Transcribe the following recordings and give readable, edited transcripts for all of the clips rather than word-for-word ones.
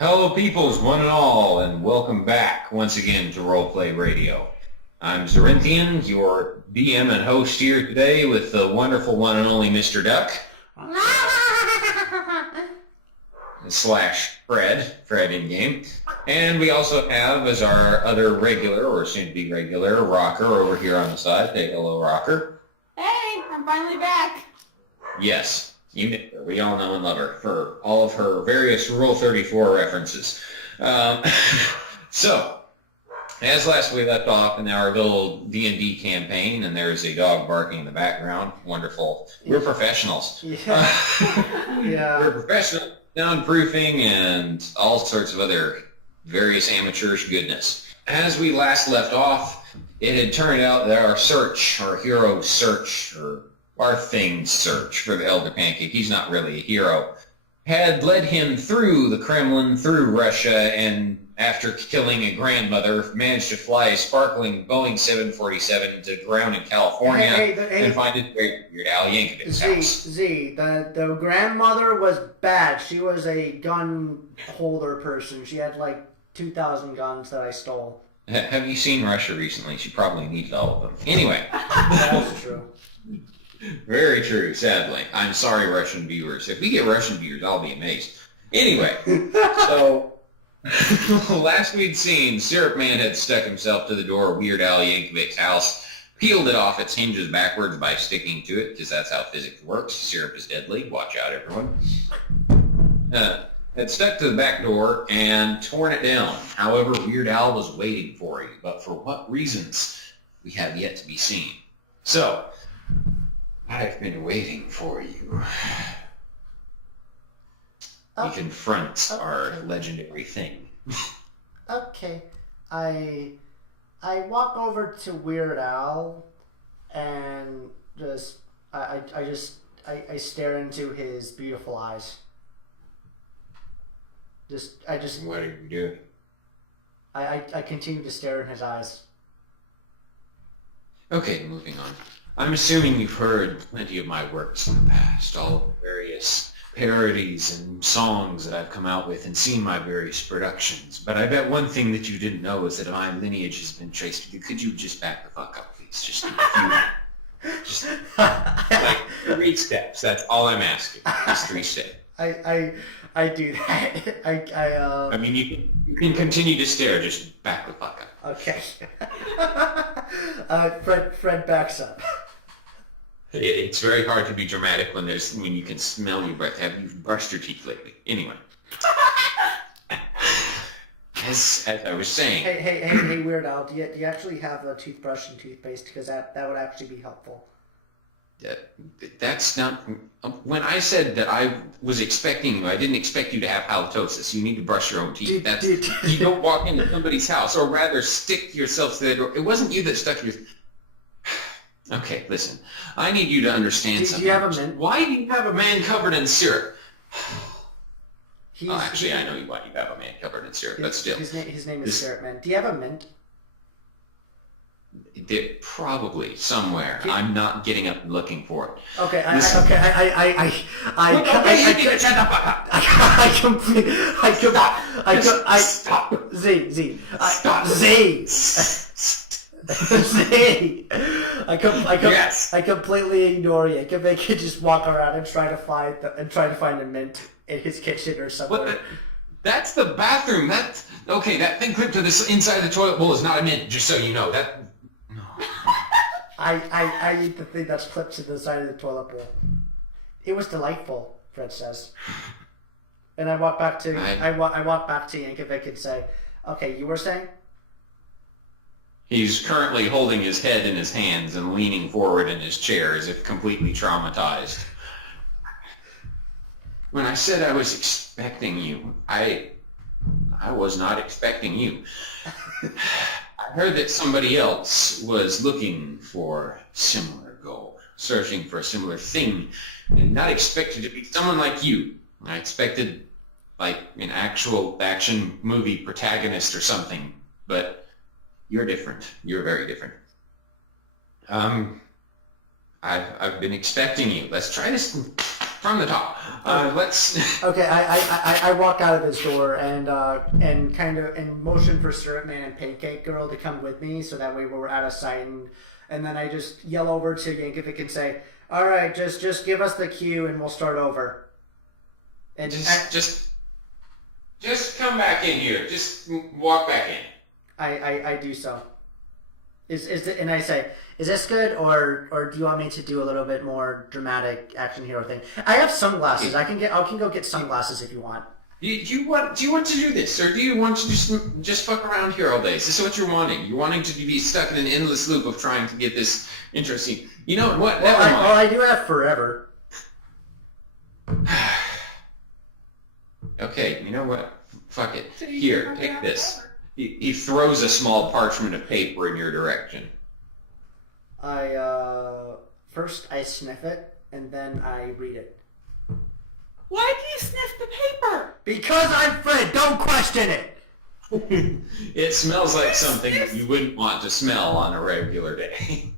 Hello, peoples, one and all, and welcome back once again to Roleplay Radio. I'm Zyrinthian, your DM and host here today with the wonderful one and only Mr. Duck, slash Fred in-game. And we also have as our other regular, or soon-to-be regular, Rocker over here on the side. Say hello, Rocker. Hey, I'm finally back. Yes. You know her. We all know and love her for all of her various Rule 34 references. So, as last we left off in our little D&D campaign, and there's a dog barking in the background. Wonderful. We're professionals. Yeah. Yeah. We're professional soundproofing and all sorts of other various amateurish goodness. As we last left off, it had turned out that our hero search, or our thing search for the Elder Pancake, he's not really a hero, had led him through the Kremlin, through Russia, and after killing a grandmother, managed to fly a sparkling Boeing 747 to ground in California and find his way to Weird Al Yankovic's house. The grandmother was bad. She was a gun holder person. She had like 2,000 guns that I stole. Have you seen Russia recently? She probably needed all of them. Anyway. That's true. Very true, sadly. I'm sorry, Russian viewers. If we get Russian viewers, I'll be amazed. Anyway, so last we'd seen, Syrup Man had stuck himself to the door of Weird Al Yankovic's house, peeled it off its hinges backwards by sticking to it, because that's how physics works. Syrup is deadly. Watch out, everyone. Had stuck to the back door and torn it down. However, Weird Al was waiting for you, but for what reasons, we have yet to be seen. So, I've been waiting for you. He confronts our legendary thing. Okay. I walk over to Weird Al and I stare into his beautiful eyes. What are you doing? I continue to stare in his eyes. Okay, moving on. I'm assuming you've heard plenty of my works in the past, all of the various parodies and songs that I've come out with, and seen my various productions. But I bet one thing that you didn't know is that my lineage has been traced. Could you just back the fuck up, please? Just like 3 steps. That's all I'm asking. Just 3 steps. I do that. I mean, you can continue to stare. Just back the fuck up. Okay. Fred backs up. It's very hard to be dramatic when you can smell your breath. Have you brushed your teeth lately? Anyway, as I was saying. Hey, Weird Al, do you actually have a toothbrush and toothpaste? Because that would actually be helpful. That's not. When I said that I was expecting you, I didn't expect you to have halitosis. You need to brush your own teeth. You don't walk into somebody's house, or rather stick yourself to the door. It wasn't you that stuck your... Okay, listen. I need you to understand something. Do you have a mint? Why do you have a man covered in syrup? Actually, I know why you have a man covered in syrup, but still. His name is Syrup Man. Do you have a mint? Probably somewhere. I'm not getting up and looking for it. Okay, I completely ignore you. I could just walk around and try to find a mint in his kitchen or somewhere. What? That's the bathroom. That thing clipped to the inside of the toilet bowl is not a mint. Just so you know that. No. I eat the thing that's clipped to the side of the toilet bowl. It was delightful, Fred says. And I walk back to Yankovic and say, "Okay, you were saying?" He's currently holding his head in his hands and leaning forward in his chair as if completely traumatized. When I said I was expecting you, I was not expecting you. I heard that somebody else was looking for similar goal, searching for a similar thing, and not expected to be someone like you. I expected like an actual action movie protagonist or something, but you're different. You're very different. I've been expecting you. Let's try this From the top. Let's... Okay, I walk out of his door and kind of motion for Syrup Man and Pancake Girl to come with me so that way we're out of sight, and then I just yell over to Yankovic and say, all right, just give us the cue and we'll start over. And just come back in here. Just walk back in. I do so. And I say, is this good, or do you want me to do a little bit more dramatic action hero thing? I have sunglasses. I can go get sunglasses if you want. Do you want to do this, or do you want to just fuck around here all day? Is this what you're wanting? You're wanting to be stuck in an endless loop of trying to get this interesting. You know what? I do have forever. Okay, you know what? Fuck it. Here, take this. He throws a small parchment of paper in your direction. First I sniff it, and then I read it. Why do you sniff the paper? Because I'm Fred, don't question it! It smells like something that you wouldn't want to smell on a regular day.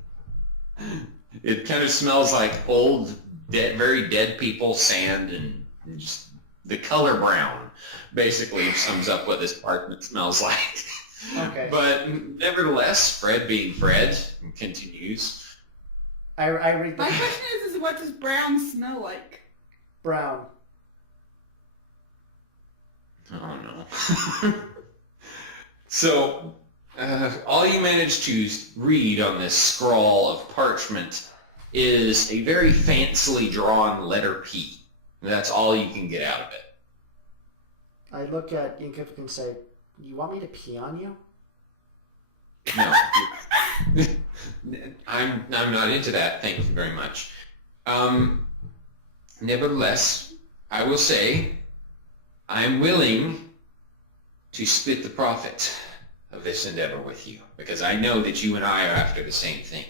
It kind of smells like old, very dead people, sand, and just the color brown. Basically sums up what this parchment smells like. Okay. But nevertheless, Fred being Fred, continues. I read the... My question is what does brown smell like? Brown. Oh no. So, all you manage to read on this scrawl of parchment is a very fancily drawn letter P. That's all you can get out of it. I look at Yankovic and say, you want me to pee on you? No. I'm not into that, thank you very much. Nevertheless, I will say, I'm willing to split the profit of this endeavor with you, because I know that you and I are after the same thing.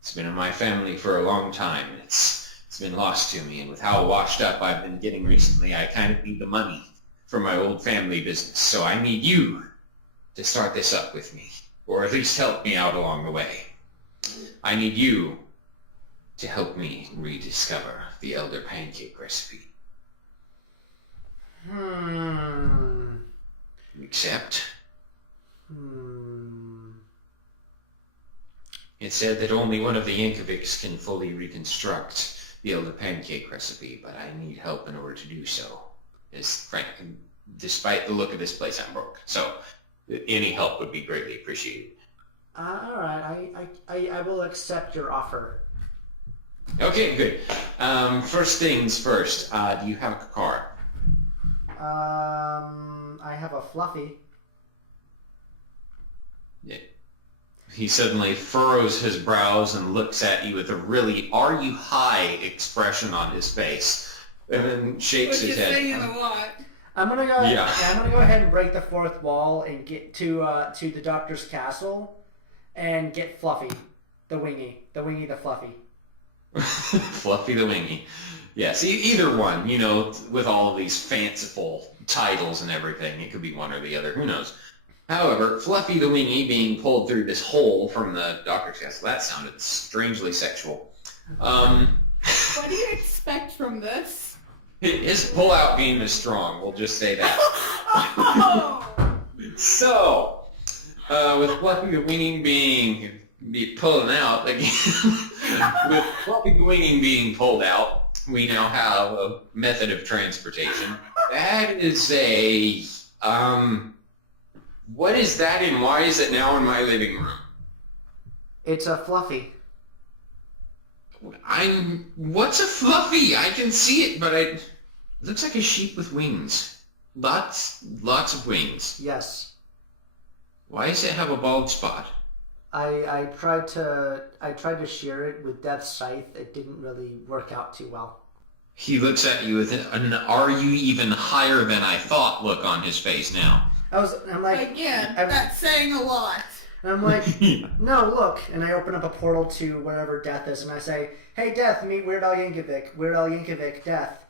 It's been in my family for a long time, and it's been lost to me, and with how washed up I've been getting recently, I kind of need the money for my old family business, so I need you to start this up with me, or at least help me out along the way. I need you to help me rediscover the Elder Pancake recipe. Except, it said that only one of the Yankovics can fully reconstruct the Elder Pancake recipe, but I need help in order to do so. Despite the look of this place, I'm broke. So, any help would be greatly appreciated. All right, I will accept your offer. Okay, good. First things first. Do you have a car? I have a Fluffy. Yeah. He suddenly furrows his brows and looks at you with a really "are you high" expression on his face, and then shakes his head. Saying a lot. I'm gonna go ahead and break the fourth wall and get to the doctor's castle, and get Fluffy, the Fluffy. Fluffy the Wingy. Yes, either one, with all of these fanciful titles and everything. It could be one or the other, who knows. However, Fluffy the Wingy being pulled through this hole from the doctor's castle, that sounded strangely sexual. What do you expect from this? His pull-out beam is strong, we'll just say that. Oh! So, with Fluffy the Wingy being pulling out again, with Fluffy the Wingy being pulled out, we now have a method of transportation. That is a, what is that and why is it now in my living room? It's a Fluffy. What's a Fluffy? I can see it, but it looks like a sheep with wings. Lots of wings. Yes. Why does it have a bald spot? I tried to shear it with Death's Scythe. It didn't really work out too well. He looks at you with an "are you even higher than I thought" look on his face now. I'm like, again, that's saying a lot. And I'm like, no, look. And I open up a portal to wherever Death is, and I say, hey, Death, meet Weird Al Yankovic. Weird Al Yankovic, Death.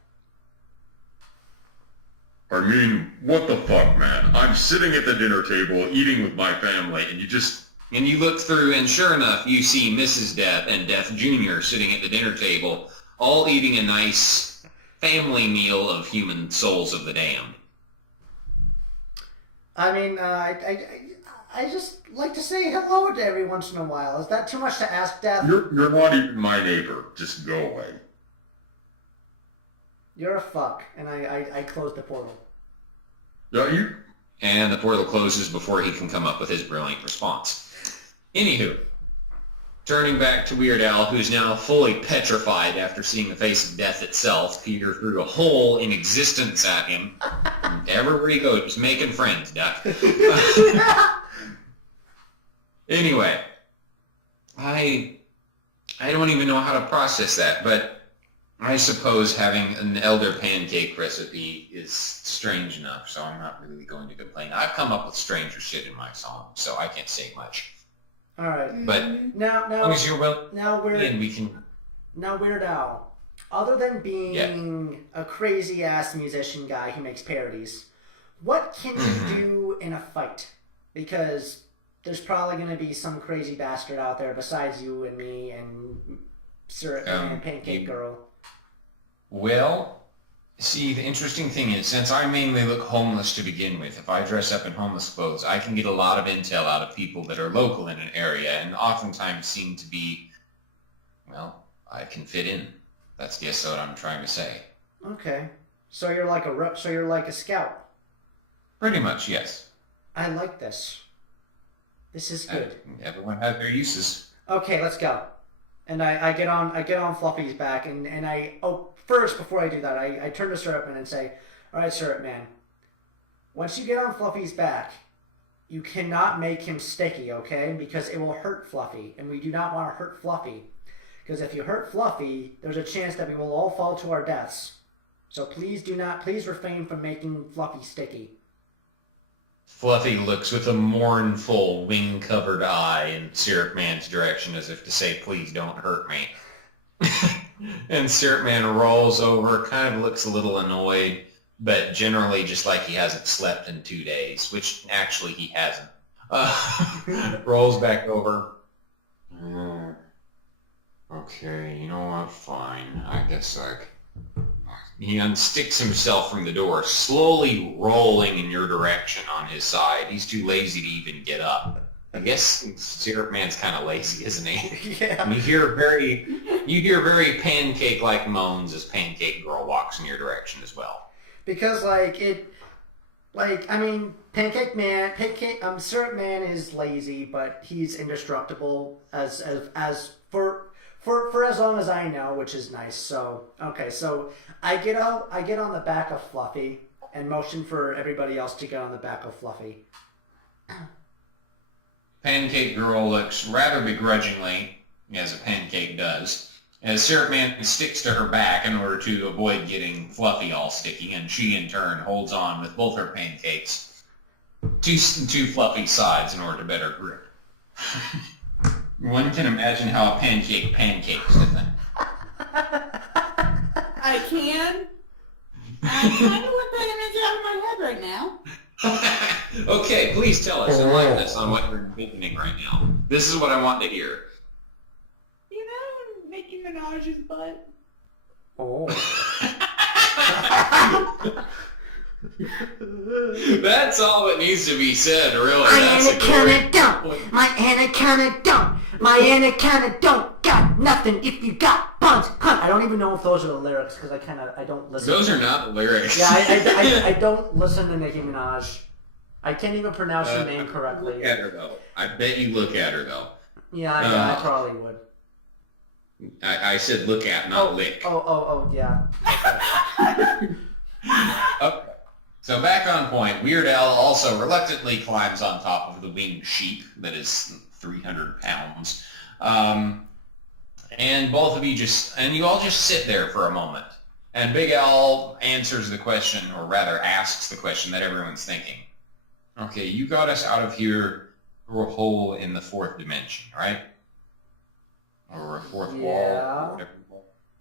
I mean, what the fuck, man? I'm sitting at the dinner table eating with my family, and you just... And you look through, and sure enough, you see Mrs. Death and Death Jr. sitting at the dinner table, all eating a nice family meal of human souls of the damned. I mean, I just like to say hello to every once in a while. Is that too much to ask, Death? You're not even my neighbor. Just go away. You're a fuck. And I close the portal. Yeah, you... And the portal closes before he can come up with his brilliant response. Anywho, turning back to Weird Al, who's now fully petrified after seeing the face of death itself, Peter threw a hole in existence at him. And everywhere he goes, just making friends, Duck. Anyway, I don't even know how to process that, but I suppose having an elder pancake recipe is strange enough, so I'm not really going to complain. I've come up with stranger shit in my song, so I can't say much. All right. But now, as long as you're willing, now we can... Now, Weird Al, other than being a crazy-ass musician guy who makes parodies, what can you do in a fight? Because there's probably going to be some crazy bastard out there besides you and me and Zyrinthian and Pancake Girl. Well, see, the interesting thing is, since I mainly look homeless to begin with, if I dress up in homeless clothes, I can get a lot of intel out of people that are local in an area and oftentimes seem to be, well, I can fit in. That's what I'm trying to say. Okay. So you're like a scout. Pretty much, yes. I like this. This is good. Everyone has their uses. Okay, let's go. And I get on Fluffy's back and first, before I do that, I turn to Syrupman and say, all right, Syrupman, once you get on Fluffy's back, you cannot make him sticky, okay? Because it will hurt Fluffy, and we do not want to hurt Fluffy. Because if you hurt Fluffy, there's a chance that we will all fall to our deaths. So please refrain from making Fluffy sticky. Fluffy looks with a mournful, wing-covered eye in Syrupman's direction as if to say, please don't hurt me. And Syrupman rolls over, kind of looks a little annoyed, but generally just like he hasn't slept in 2 days, which actually he hasn't. Rolls back over. Okay, you know what, fine. I guess He unsticks himself from the door, slowly rolling in your direction on his side. He's too lazy to even get up. I guess Syrupman's kind of lazy, isn't he? Yeah. And you hear very pancake-like moans as Pancake Girl walks in your direction as well. Because Syrupman is lazy, but he's indestructible for as long as I know, which is nice. So okay, so I get on the back of Fluffy and motion for everybody else to get on the back of Fluffy. Pancake Girl looks rather begrudgingly, as a pancake does, as Syrupman sticks to her back in order to avoid getting Fluffy all sticky, and she in turn holds on with both her pancakes to Fluffy's sides in order to better grip. One can imagine how a pancake pancakes the thing. I can. I kind of want that image out of my head right now. Okay, please tell us, enlighten us on what you're envisioning right now. This is what I want to hear. You know, Nicki Minaj's butt. Oh. That's all that needs to be said, really. My anaconda don't. My anaconda don't. My anaconda don't got nothing if you got puns. I don't even know if those are the lyrics because I don't listen. Those are not the lyrics. Yeah, I don't listen to Nicki Minaj. I can't even pronounce her name correctly. Look at her, though. I bet you look at her, though. Yeah, I probably would. I said look at, not lick. Oh, yeah. Okay. So back on point, Weird Al also reluctantly climbs on top of the winged sheep that is 300 pounds. And both of you you all just sit there for a moment. And Big Al answers the question, or rather asks the question that everyone's thinking. Okay, you got us out of here through a hole in the fourth dimension, right? Or a fourth wall, or whatever.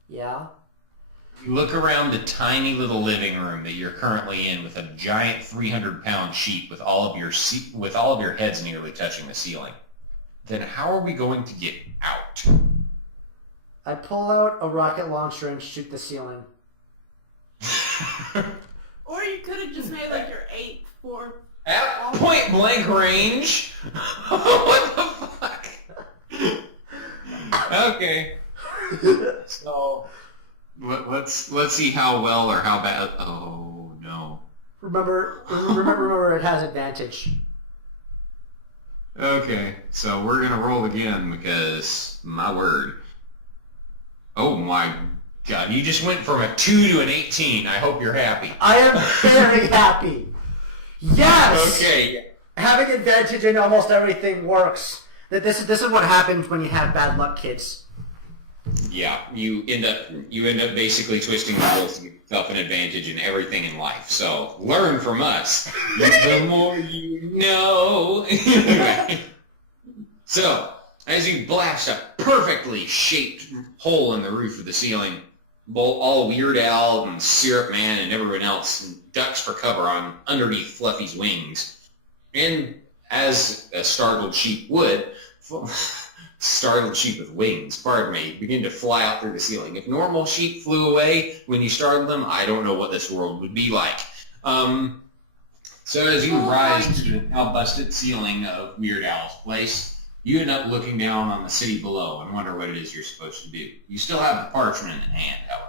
Yeah. You look around the tiny little living room that you're currently in with a giant 300-pound sheep with all of your heads nearly touching the ceiling. Then how are we going to get out? I pull out a rocket launcher and shoot the ceiling. Or you could have just made like your 8-4. At point blank range? What the fuck? Okay. So let's see how well or how bad. Oh no. Remember, it has advantage. Okay, so we're gonna roll again because my word. Oh my god, you just went from a 2 to an 18. I hope you're happy. I am very happy. Yes. Okay. Having advantage in almost everything works. This is what happens when you have bad luck, kids. Yeah, you end up basically twisting the rules to give yourself an advantage in everything in life. So learn from us. The more you know. Anyway. So as you blast a perfectly shaped hole in the roof of the ceiling, all Weird Al and Syrup Man and everyone else ducks for cover on underneath Fluffy's wings. And as a startled sheep would, startled sheep with wings, pardon me, begin to fly out through the ceiling. If normal sheep flew away when you startled them, I don't know what this world would be like. So as you rise to the now busted ceiling of Weird Al's place, you end up looking down on the city below and wonder what it is you're supposed to do. You still have the parchment in hand, however.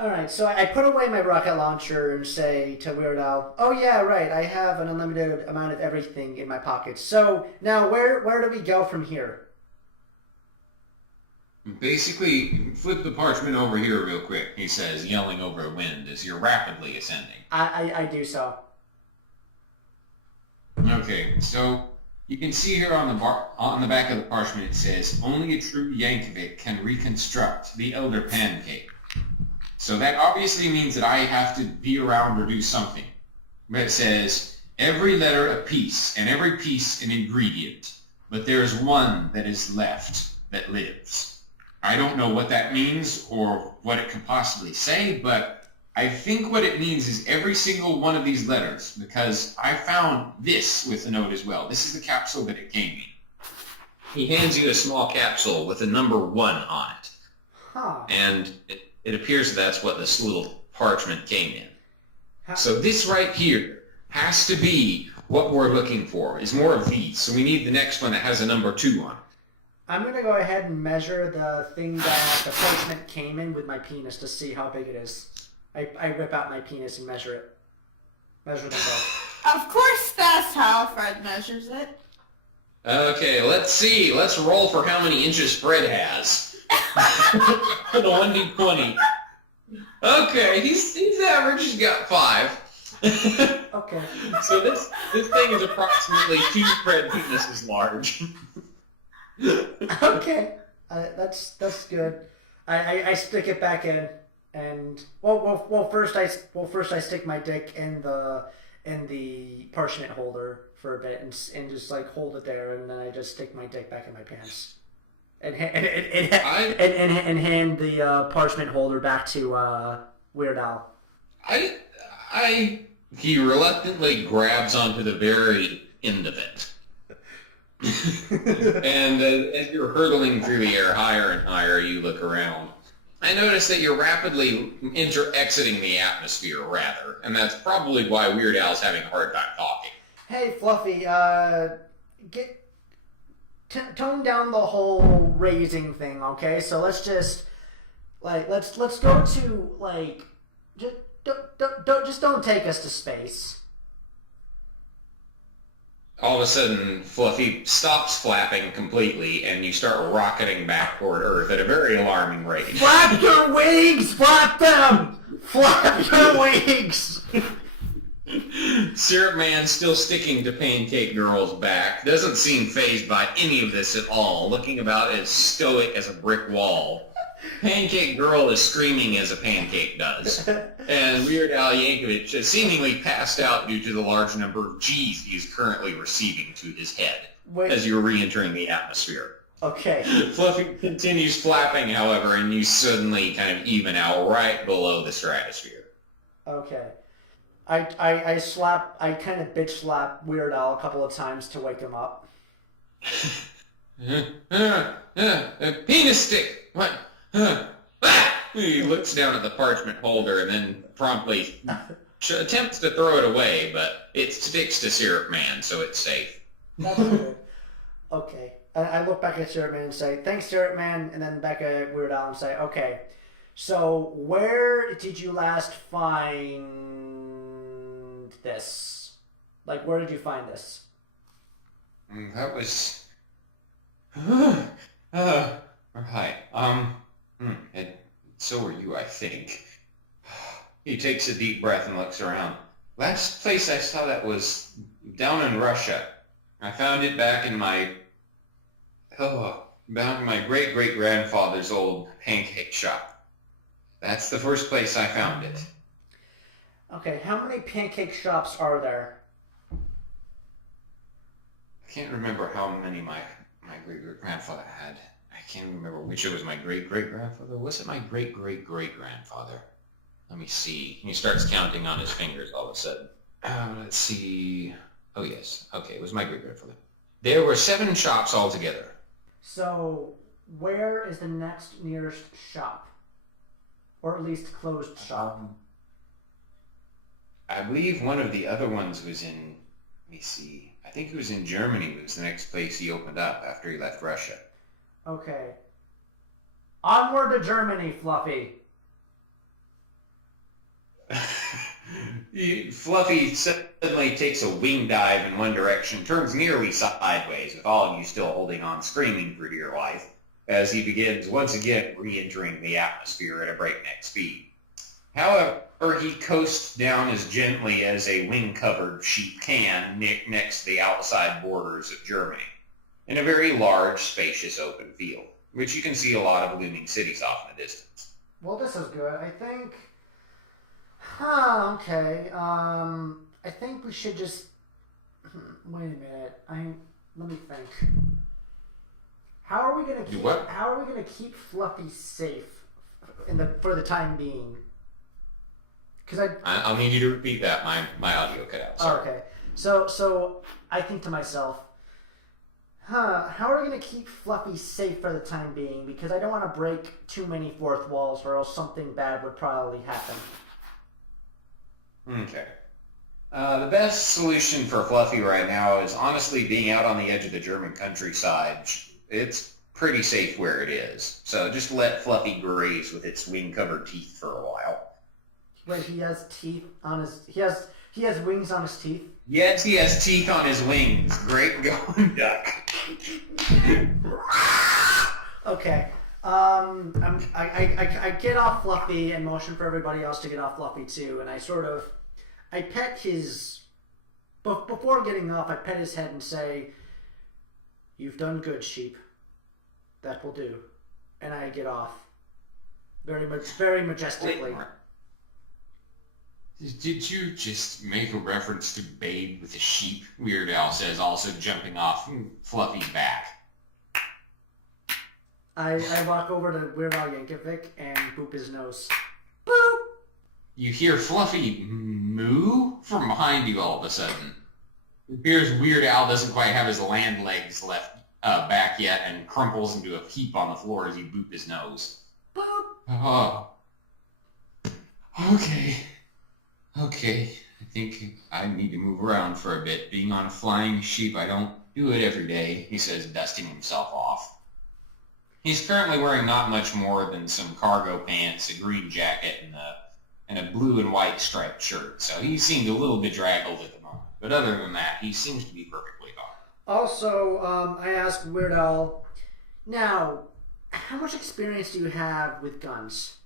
Alright, so I put away my rocket launcher and say to Weird Al, oh yeah, right, I have an unlimited amount of everything in my pockets. So, now where do we go from here? Basically, flip the parchment over here real quick, he says, yelling over the wind as you're rapidly ascending. I do so. Okay, so you can see here on the back of the parchment it says, only a true Yankovic can reconstruct the Elder Pancake. So that obviously means that I have to be around or do something. But it says, every letter a piece, and every piece an ingredient, but there is one that is left that lives. I don't know what that means or what it could possibly say, but I think what it means is every single one of these letters, because I found this with the note as well. This is the capsule that it came in. He hands you a small capsule with a number 1 on it. Huh. And it appears that's what this little parchment came in. So this right here has to be what we're looking for, is more of these. So we need the next one that has a number 2 on it. I'm going to go ahead and measure the thing that the parchment came in with my penis to see how big it is. I whip out my penis and measure it. Measure them both. Of course that's how Fred measures it. Okay, let's see. Let's roll for how many inches Fred has. The 1d20. Okay, he's average. He's got 5. Okay. So this thing is approximately 2 Fred penises large. Okay. That's good. I stick it back in, and first I stick my dick in the parchment holder for a bit and just like hold it there, and then I just stick my dick back in my pants. And hand the parchment holder back to Weird Al. He reluctantly grabs onto the very end of it. And as you're hurtling through the air higher and higher, you look around. I notice that you're rapidly exiting the atmosphere, rather, and that's probably why Weird Al's having a hard time talking. Hey, Fluffy, tone down the whole raising thing, okay? So let's just let's go to just don't take us to space. All of a sudden, Fluffy stops flapping completely, and you start rocketing back toward Earth at a very alarming rate. Flap your wings! Flap them! Flap your wings! Syrup Man, still sticking to Pancake Girl's back, doesn't seem fazed by any of this at all, looking about as stoic as a brick wall. Pancake Girl is screaming as a pancake does. And Weird Al Yankovic is seemingly passed out due to the large number of G's he is currently receiving to his head as you're re-entering the atmosphere. Okay. Fluffy continues flapping, however, and you suddenly kind of even out right below the stratosphere. Okay. I kind of bitch slap Weird Al a couple of times to wake him up. Penis stick! What? He looks down at the parchment holder and then promptly attempts to throw it away, but it sticks to Syrup Man, so it's safe. That's good. Okay. I look back at Syrup Man and say, thanks, Syrup Man, and then back at Weird Al and say, okay, so where did you last find this? Like, where did you find this? That was... right. And so were you, I think. He takes a deep breath and looks around. Last place I saw that was down in Russia. I found it back in my great-great-grandfather's old pancake shop. That's the first place I found it. Okay, how many pancake shops are there? I can't remember how many my great-great-grandfather had. I can't remember which it was my great-great-grandfather. Was it my great-great-great-grandfather? Let me see. He starts counting on his fingers all of a sudden. Let's see. Oh, yes. Okay, it was my great-grandfather. There were 7 shops altogether. So, where is the next nearest shop? Or at least closed shop? I believe one of the other ones was in, let me see, I think it was in Germany was the next place he opened up after he left Russia. Okay. Onward to Germany, Fluffy. Fluffy suddenly takes a wing dive in one direction, turns nearly sideways, with all of you still holding on, screaming for dear life, as he begins once again re-entering the atmosphere at a breakneck speed. However, he coasts down as gently as a wing-covered sheep can next to the outside borders of Germany, in a very large, spacious open field, which you can see a lot of looming cities off in the distance. Well, this is good. I think... okay. I think we should just... Wait a minute. Let me think. How are we gonna keep Fluffy safe for the time being? Because I'll need you to repeat that. My audio cut out. Sorry. Okay. So I think to myself, how are we gonna keep Fluffy safe for the time being? Because I don't want to break too many fourth walls, or else something bad would probably happen. Okay. The best solution for Fluffy right now is honestly being out on the edge of the German countryside. It's pretty safe where it is. So just let Fluffy graze with its wing-covered teeth for a while. Wait, he has teeth on his... He has wings on his teeth? Yes, he has teeth on his wings. Great going, duck. Okay. I get off Fluffy and motion for everybody else to get off Fluffy too, and I pet his... Before getting off, I pet his head and say, "You've done good, sheep. That will do." And I get off. Very majestically. Did you just make a reference to Babe with a sheep? Weird Al says, also jumping off Fluffy's back. I walk over to Weird Al Yankovic and boop his nose. Boop! You hear Fluffy moo from behind you all of a sudden. It appears Weird Al doesn't quite have his land legs left back yet and crumples into a heap on the floor as you boop his nose. Boop! Oh. Okay. I think I need to move around for a bit. Being on a flying sheep, I don't do it every day, he says, dusting himself off. He's currently wearing not much more than some cargo pants, a green jacket, and a blue and white striped shirt, so he seemed a little bedraggled at the moment. But other than that, he seems to be perfectly fine. Also, I asked Weird Al, now, how much experience do you have with guns?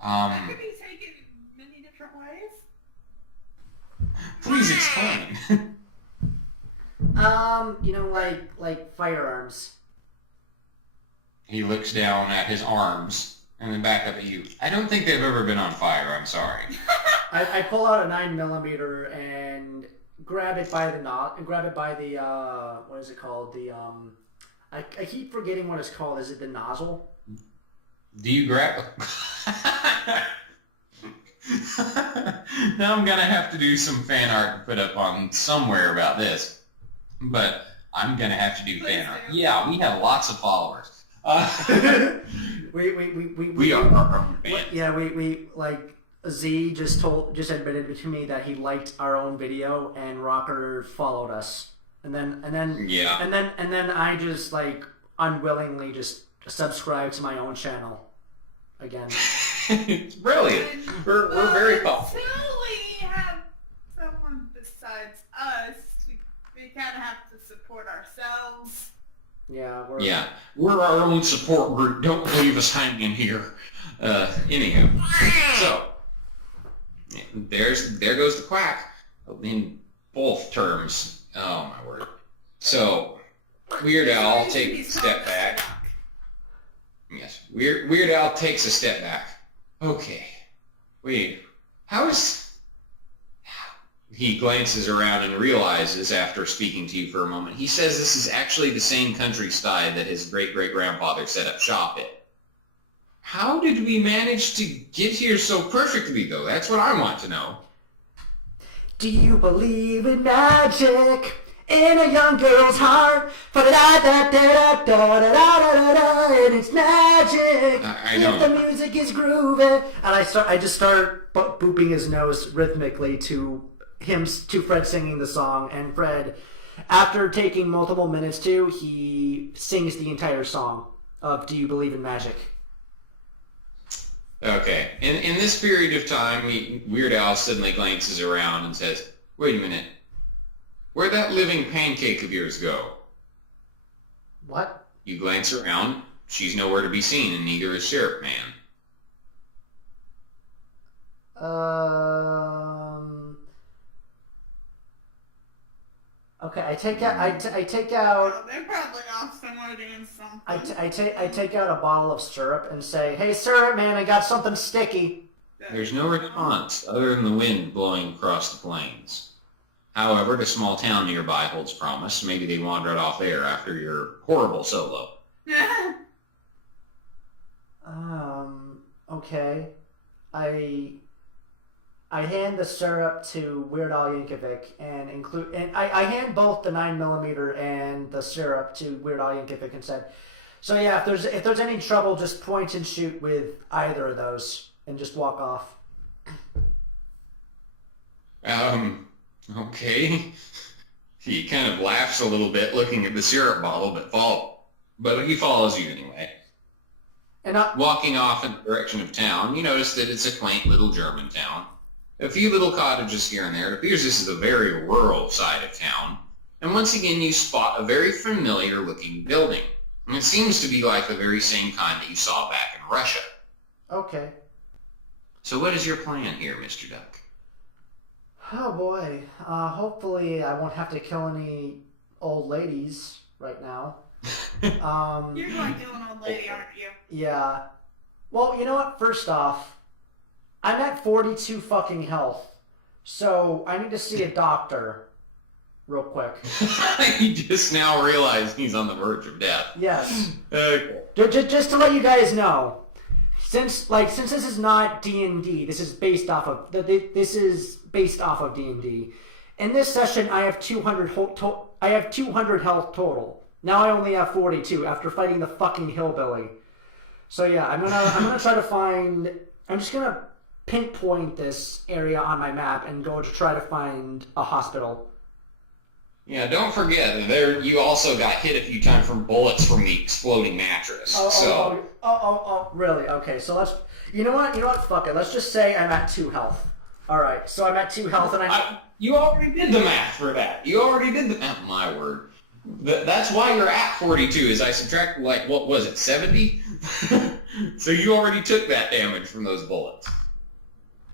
That could be taken in many different ways. Please explain. Like firearms. He looks down at his arms and then back up at you. I don't think they've ever been on fire, I'm sorry. I pull out a 9mm and grab it by the what is it called? I keep forgetting what it's called. Is it the nozzle? Do you grab... Now I'm gonna have to do some fan art to put up on somewhere about this. But I'm gonna have to do fan art. Yeah, we have lots of followers. We are our own band. Yeah, we like Z just admitted to me that he liked our own video and Rocker followed us. And then I just like unwillingly just subscribed to my own channel again. It's brilliant. We're very popular. Until we have someone besides us, we kind of have to support ourselves. Yeah, we're our own support group. Don't leave us hanging here. Anyhow, so there goes the quack in both terms. Oh my word. So Weird Al takes a step back. Yes, Weird Al takes a step back. Okay, wait. He glances around and realizes, after speaking to you for a moment, he says this is actually the same countryside that his great-great-grandfather set up shop in. How did we manage to get here so perfectly, though? That's what I want to know. Do you believe in magic in a young girl's heart? And it's magic. I know. If the music is groovy. And I just start booping his nose rhythmically to Fred singing the song, and Fred, after taking multiple minutes he sings the entire song of Do You Believe in Magic? Okay. In this period of time, Weird Al suddenly glances around and says, wait a minute. Where'd that living pancake of yours go? What? You glance around. She's nowhere to be seen, and neither is Syrup Man. Okay, I take out. Oh, they're probably off somewhere doing something. I take out a bottle of syrup and say, "Hey, syrup man, I got something sticky." There's no response other than the wind blowing across the plains. However, the small town nearby holds promise. Maybe they wandered off there after your horrible solo. Okay. I hand the syrup to Weird Al Yankovic and I hand both the 9mm and the syrup to Weird Al Yankovic and said, so yeah, if there's any trouble, just point and shoot with either of those and just walk off. Okay. He kind of laughs a little bit looking at the syrup bottle, but he follows you anyway. And walking off in the direction of town, you notice that it's a quaint little German town. A few little cottages here and there. It appears this is a very rural side of town. And once again, you spot a very familiar-looking building. And it seems to be like the very same kind that you saw back in Russia. Okay. So what is your plan here, Mr. Duck? Oh boy. Hopefully I won't have to kill any old ladies right now. You're going to kill an old lady, aren't you? Yeah. Well, you know what? First off, I'm at 42 fucking health, so I need to see a doctor real quick. He just now realized he's on the verge of death. Yes. Okay. Just to let you guys know, since this is not D&D, this is based off of D&D. In this session, I have 200 health total. Now I only have 42 after fighting the fucking hillbilly. So yeah, I'm gonna try to find. I'm just gonna pinpoint this area on my map and go to try to find a hospital. Yeah, don't forget that you also got hit a few times from bullets from the exploding mattress. Really? Okay, so let's. You know what? Fuck it. Let's just say I'm at 2 health. All right, so I'm at 2 health, and you already did the math for that. You already did the math. My word. That's why you're at 42. Is I subtract what was it, 70? So you already took that damage from those bullets.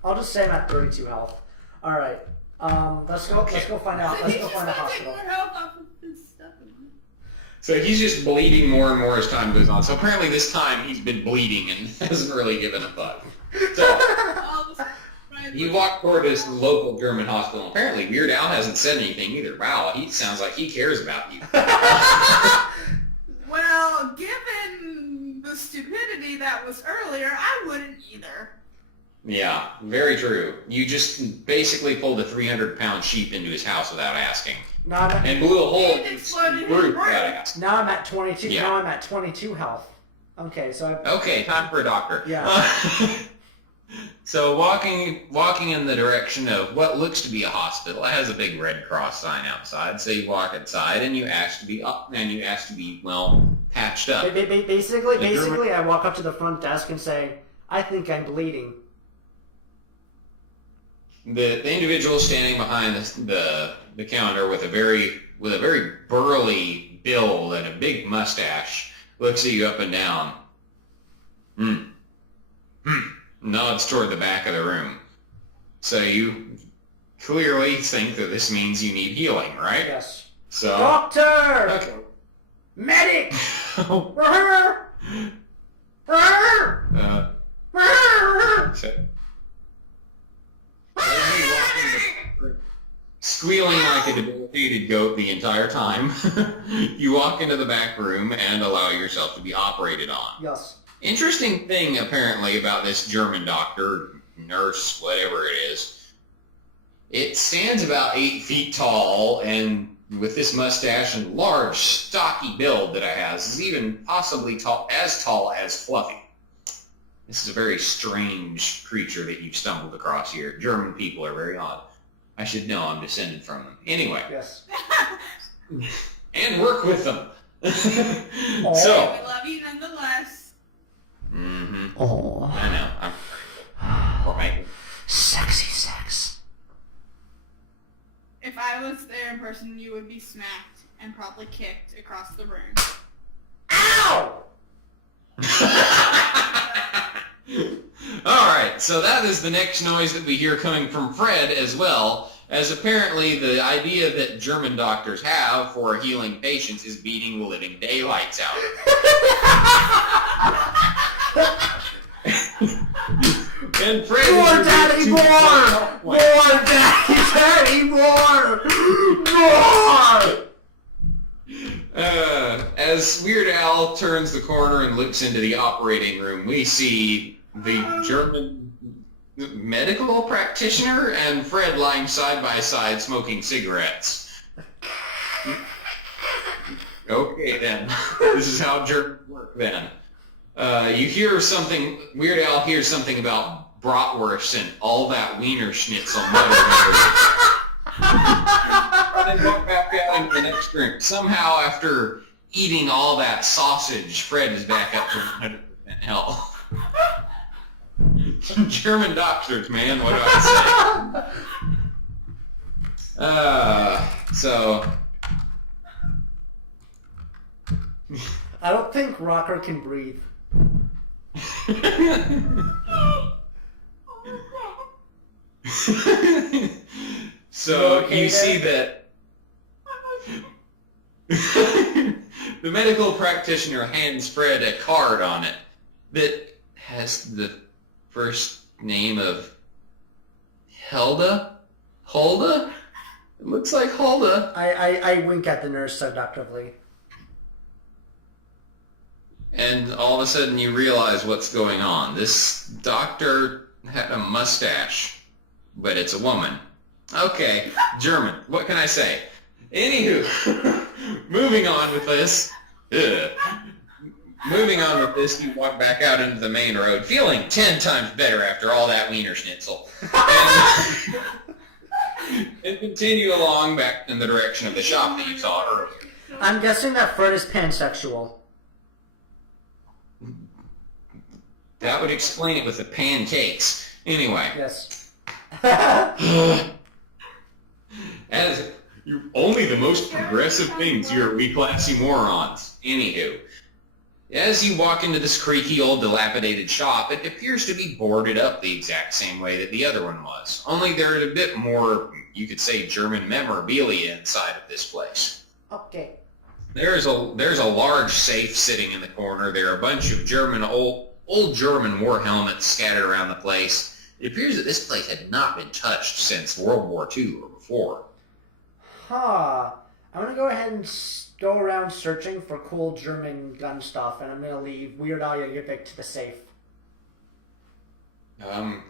I'll just say I'm at 32 health. All right. Let's go find out. Let's go find a hospital. So he's just bleeding more and more as time goes on. So apparently this time he's been bleeding and hasn't really given a fuck. So you walk toward this local German hospital. Apparently Weird Al hasn't said anything either. Wow, he sounds like he cares about you. Well, given the stupidity that was earlier, I wouldn't either. Yeah, very true. You just basically pulled a 300-pound sheep into his house without asking. And blew a hole in his roof without asking. Now I'm at 22. Yeah. Now I'm at 22 health. Okay, so Okay, time for a doctor. Yeah. So walking in the direction of what looks to be a hospital. It has a big Red Cross sign outside. So you walk inside and you ask to be patched up. Basically, I walk up to the front desk and say, "I think I'm bleeding." The individual standing behind the counter with a very burly build and a big mustache looks at you up and down. Nods toward the back of the room. So you clearly think that this means you need healing, right? Yes. So Doctor! Okay. Medic! So, squealing like a debilitated goat the entire time, you walk into the back room and allow yourself to be operated on. Yes. Interesting thing, apparently, about this German doctor, nurse, whatever it is, it stands about 8 feet tall, and with this mustache and large, stocky build that it has, is even possibly tall as Fluffy. This is a very strange creature that you've stumbled across here. German people are very odd. I should know, I'm descended from them. Anyway. Yes. And work with them. We So. love you nonetheless. Mm-hmm. Oh. I know. I'm right. Sexy sex. If I was there in person, you would be smacked and probably kicked across the room. Ow! Alright, so that is the next noise that we hear coming from Fred as well, as apparently the idea that German doctors have for healing patients is beating the living daylights out. And Fred More daddy, more! More daddy, more! As Weird Al turns the corner and looks into the operating room, we see the German medical practitioner and Fred lying side by side smoking cigarettes. Okay then, this is how Germans work then. You hear something, Weird Al hears something about bratwurst and all that Weinersnitchel and then walk back out into the next drink. Somehow after eating all that sausage, Fred is back up to 100% health. German doctors, man, what do I say? So... I don't think Rocker can breathe. So okay, you see that the medical practitioner hands Fred a card on it that has the first name of Hulda? Hulda? It looks like Hulda. I wink at the nurse seductively. And all of a sudden you realize what's going on. This doctor had a mustache, but it's a woman. Okay, German. What can I say? Anywho, moving on with this. Moving on with this, you walk back out into the main road, feeling 10 times better after all that Weinersnitchel. And continue along back in the direction of the shop that you saw earlier. I'm guessing that Fred is pansexual. That would explain it with the pancakes. Anyway. Yes. As only the most progressive things here at We Classy Morons. Anywho, as you walk into this creaky old dilapidated shop, it appears to be boarded up the exact same way that the other one was. Only there's a bit more, you could say, German memorabilia inside of this place. Okay. There's a large safe sitting in the corner. There are a bunch of old German war helmets scattered around the place. It appears that this place had not been touched since World War II or before. Huh. I'm gonna go ahead and go around searching for cool German gun stuff, and I'm gonna leave Weird Al Yankovic to the safe.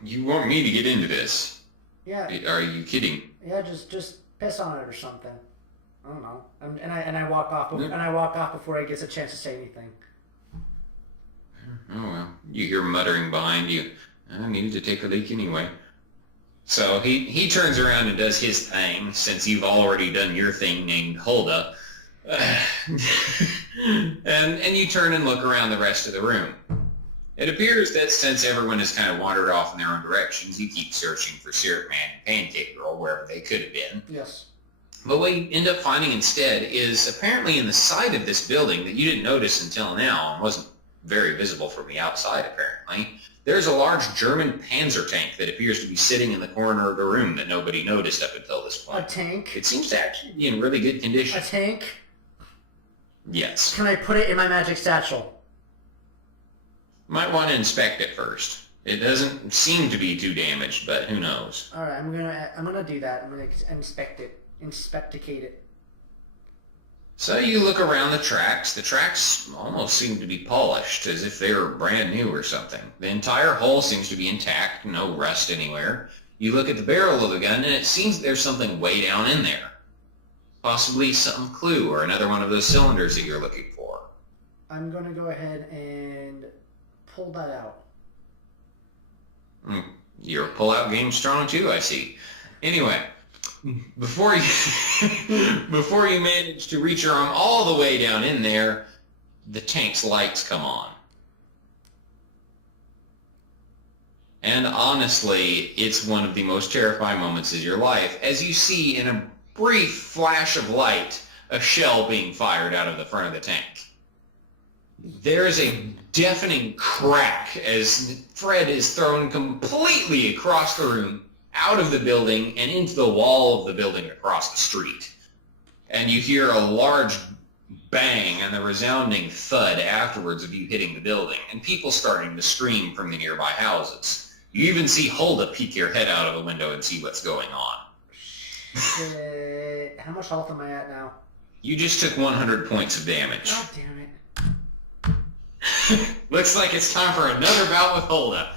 You want me to get into this? Yeah. Are you kidding? Yeah, just piss on it or something. I don't know. And I walk off. And I walk off before he gets a chance to say anything. Oh, well. You hear muttering behind you. I needed to take a leak anyway. So he turns around and does his thing, since you've already done your thing named Hulda. and you turn and look around the rest of the room. It appears that since everyone has kind of wandered off in their own directions, you keep searching for Syrup Man and Pancake Girl wherever they could have been. Yes. But what you end up finding instead is apparently in the side of this building that you didn't notice until now and wasn't very visible from the outside apparently. There's a large German Panzer tank that appears to be sitting in the corner of the room that nobody noticed up until this point. A tank? It seems to actually be in really good condition. A tank? Yes. Can I put it in my magic satchel? Might want to inspect it first. It doesn't seem to be too damaged, but who knows? All right, I'm gonna do that. I'm gonna inspect it, inspecticate it. So you look around the tracks. The tracks almost seem to be polished, as if they were brand new or something. The entire hull seems to be intact, no rust anywhere. You look at the barrel of the gun, and it seems there's something way down in there. Possibly some clue or another one of those cylinders that you're looking for. I'm gonna go ahead and pull that out. Your pull-out game's strong too, I see. Anyway, before you manage to reach your arm all the way down in there, the tank's lights come on. And honestly, it's one of the most terrifying moments of your life, as you see in a brief flash of light a shell being fired out of the front of the tank. There is a deafening crack as Fred is thrown completely across the room, out of the building, and into the wall of the building across the street. And you hear a large bang and the resounding thud afterwards of you hitting the building, and people starting to scream from the nearby houses. You even see Hulda peek your head out of the window and see what's going on. How much health am I at now? You just took 100 points of damage. God damn it. Looks like it's time for another bout with Hulda.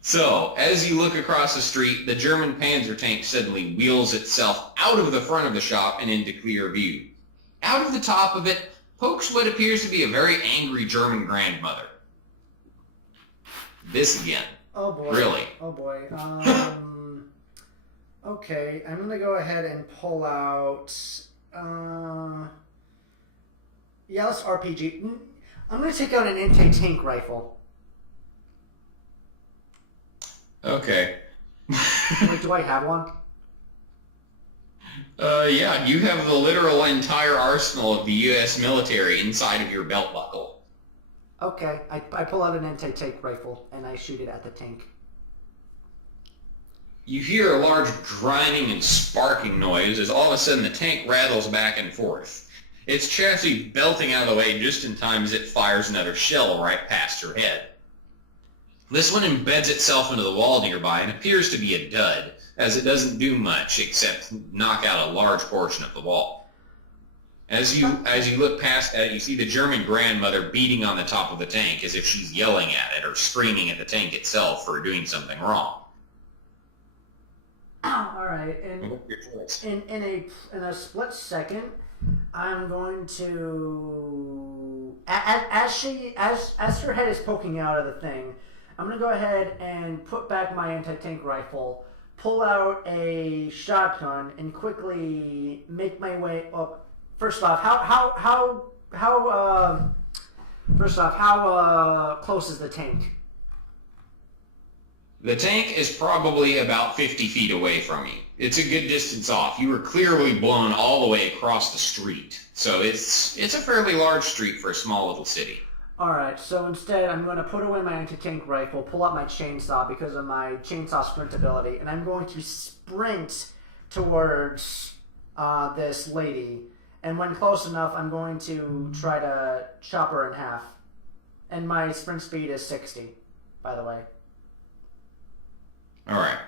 So, as you look across the street, the German Panzer tank suddenly wheels itself out of the front of the shop and into clear view. Out of the top of it pokes what appears to be a very angry German grandmother. This again. Oh boy. Really? Oh boy. Okay, I'm gonna go ahead and pull out. Yeah, let's RPG. I'm gonna take out an anti-tank rifle. Okay. Wait, do I have one? Yeah, you have the literal entire arsenal of the U.S. military inside of your belt buckle. Okay, I pull out an anti-tank rifle and I shoot it at the tank. You hear a large grinding and sparking noise as all of a sudden the tank rattles back and forth. Its chassis belting out of the way just in time as it fires another shell right past your head. This one embeds itself into the wall nearby and appears to be a dud, as it doesn't do much except knock out a large portion of the wall. As you look past that, you see the German grandmother beating on the top of the tank as if she's yelling at it or screaming at the tank itself for doing something wrong. All right, and in a split second, I'm going to as her head is poking out of the thing, I'm gonna go ahead and put back my anti-tank rifle, pull out a shotgun, and quickly make my way up. First off, how close is the tank? The tank is probably about 50 feet away from you. It's a good distance off. You were clearly blown all the way across the street. So it's a fairly large street for a small little city. Alright, so instead I'm going to put away my anti-tank rifle, pull out my chainsaw because of my chainsaw sprint ability, and I'm going to sprint towards this lady. And when close enough, I'm going to try to chop her in half. And my sprint speed is 60, by the way. Alright.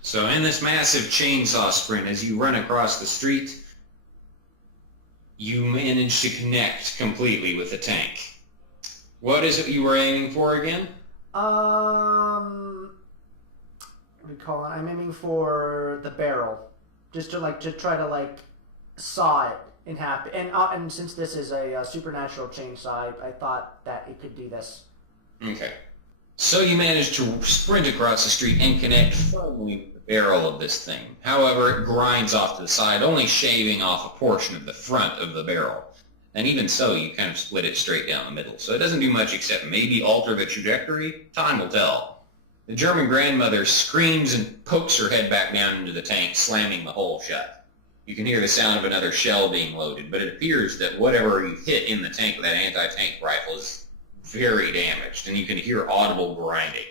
So in this massive chainsaw sprint, as you run across the street, you manage to connect completely with the tank. What is it you were aiming for again? What do you call it? I'm aiming for the barrel. Just to try to saw it in half. And since this is a supernatural chainsaw, I thought that it could do this. Okay. So you manage to sprint across the street and connect firmly with the barrel of this thing. However, it grinds off to the side, only shaving off a portion of the front of the barrel. And even so, you kind of split it straight down the middle. So it doesn't do much except maybe alter the trajectory. Time will tell. The German grandmother screams and pokes her head back down into the tank, slamming the hole shut. You can hear the sound of another shell being loaded, but it appears that whatever you hit in the tank with that anti-tank rifle is very damaged, and you can hear audible grinding.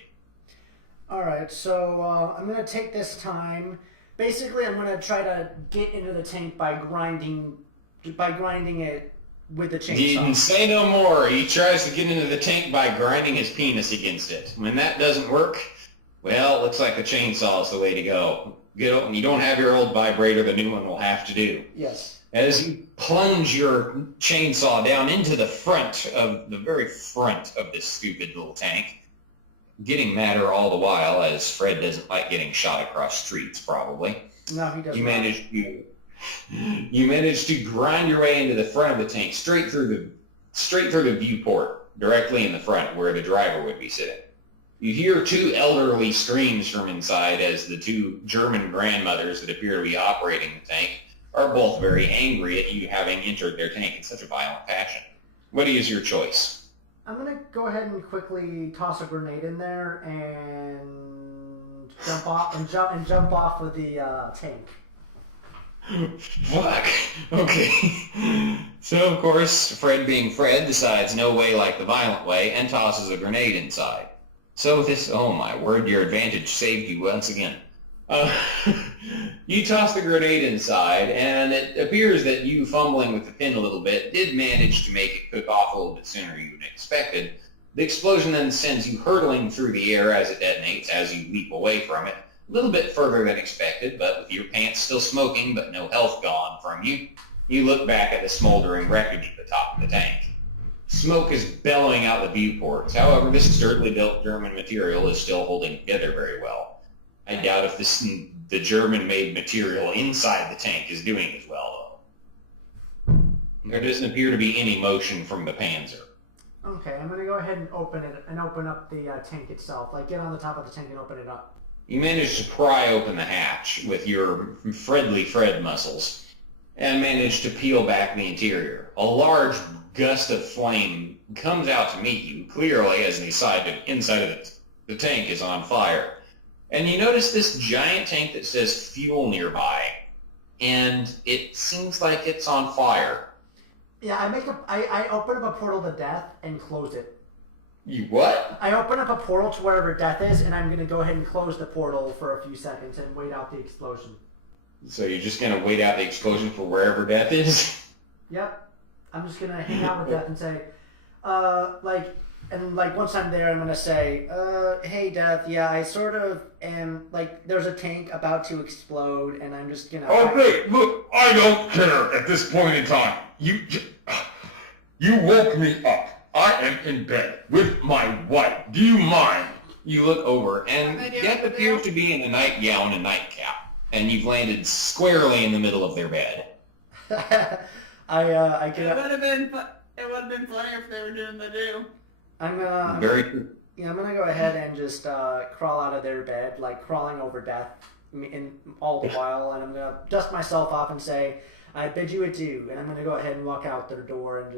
Alright, so I'm going to take this time. Basically, I'm going to try to get into the tank by grinding it with the chainsaw. Say no more. He tries to get into the tank by grinding his penis against it. When that doesn't work, well, it looks like the chainsaw is the way to go. You don't have your old vibrator, the new one will have to do. Yes. As you plunge your chainsaw down into the very front of this stupid little tank, getting madder all the while, as Fred doesn't like getting shot across streets, probably. No, he doesn't. You manage to grind your way into the front of the tank, straight through the viewport, directly in the front where the driver would be sitting. You hear two elderly screams from inside as the two German grandmothers that appear to be operating the tank are both very angry at you having entered their tank in such a violent fashion. What is your choice? I'm going to go ahead and quickly toss a grenade in there and jump off of the tank. Fuck. Okay. So, of course, Fred being Fred decides no way like the violent way and tosses a grenade inside. So oh my word, your advantage saved you once again. You toss the grenade inside, and it appears that you, fumbling with the pin a little bit, did manage to make it cook off a little bit sooner than you expected. The explosion then sends you hurtling through the air as it detonates, as you leap away from it, a little bit further than expected, but with your pants still smoking but no health gone from you, you look back at the smoldering wreckage at the top of the tank. Smoke is bellowing out the viewports. However, this sturdily built German material is still holding together very well. I doubt if the German-made material inside the tank is doing as well, though. There doesn't appear to be any motion from the Panzer. Okay, I'm going to go ahead and open up the tank itself. Like, get on the top of the tank and open it up. You manage to pry open the hatch with your Fredly Fred muscles and manage to peel back the interior. A large gust of flame comes out to meet you, clearly as the inside of the tank is on fire. And you notice this giant tank that says fuel nearby, and it seems like it's on fire. Yeah, I open up a portal to death and close it. You what? I open up a portal to wherever death is, and I'm going to go ahead and close the portal for a few seconds and wait out the explosion. So you're just going to wait out the explosion for wherever death is? Yep. I'm just going to hang out with death and say, once I'm there, I'm going to say, hey, Death, yeah, I sort of am, there's a tank about to explode, and I'm just going to... Okay, look, I don't care at this point in time. You woke me up. I am in bed with my wife. Do you mind? You look over, and Death appears to be in a nightgown and nightcap, and you've landed squarely in the middle of their bed. I It would have been funnier if they were doing the do. I'm gonna go ahead and just crawl out of their bed, like crawling over death, all the while, and I'm gonna dust myself off and say, "I bid you adieu," and I'm gonna go ahead and walk out their door and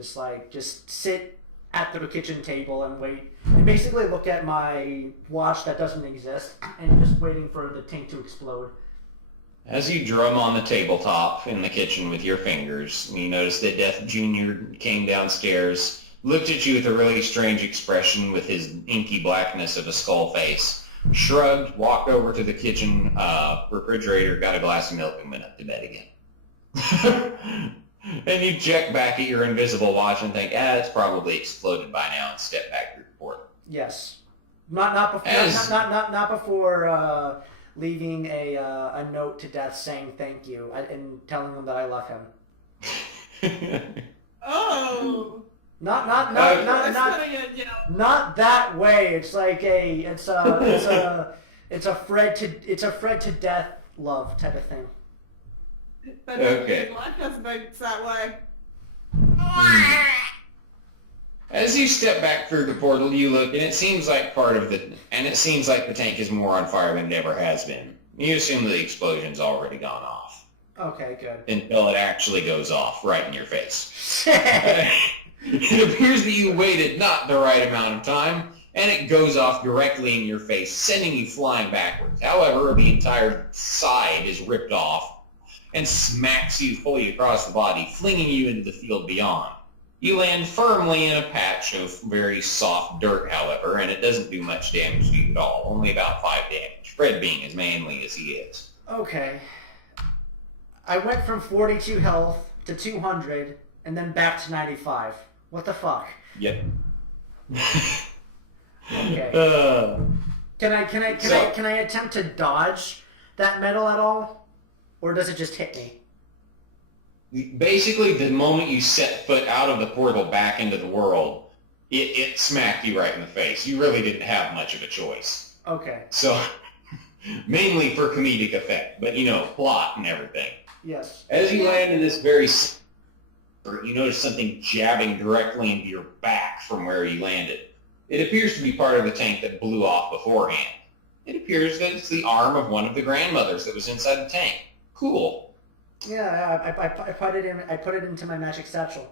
just sit at the kitchen table and wait, and basically look at my watch that doesn't exist, and just waiting for the tank to explode. As you drum on the tabletop in the kitchen with your fingers, you notice that Death Jr. came downstairs, looked at you with a really strange expression with his inky blackness of a skull face, shrugged, walked over to the kitchen refrigerator, got a glass of milk, and went up to bed again. And you check back at your invisible watch and think, it's probably exploded by now, and step back to report. Yes. Not before leaving a note to Death saying thank you and telling him that I love him. Oh. Not that way. It's like it's a Fred to Death love type of thing. But Okay. life doesn't make it that way. As you step back through the portal, you look, and it seems like the tank is more on fire than it ever has been. You assume the explosion's already gone off. Okay, good. Until it actually goes off right in your face. It appears that you waited not the right amount of time, and it goes off directly in your face, sending you flying backwards. However, the entire side is ripped off and smacks you fully across the body, flinging you into the field beyond. You land firmly in a patch of very soft dirt, however, and it doesn't do much damage to you at all, only about 5 damage, Fred being as manly as he is. Okay. I went from 42 health to 200, and then back to 95. What the fuck? Yep. Okay. Can I attempt to dodge that metal at all? Or does it just hit me? Basically, the moment you set foot out of the portal back into the world, it smacked you right in the face. You really didn't have much of a choice. Okay. So, mainly for comedic effect, but plot and everything. Yes. As you land in this you notice something jabbing directly into your back from where you landed. It appears to be part of the tank that blew off beforehand. It appears that it's the arm of one of the grandmothers that was inside the tank. Cool. Yeah, I put it in. I put it into my magic satchel.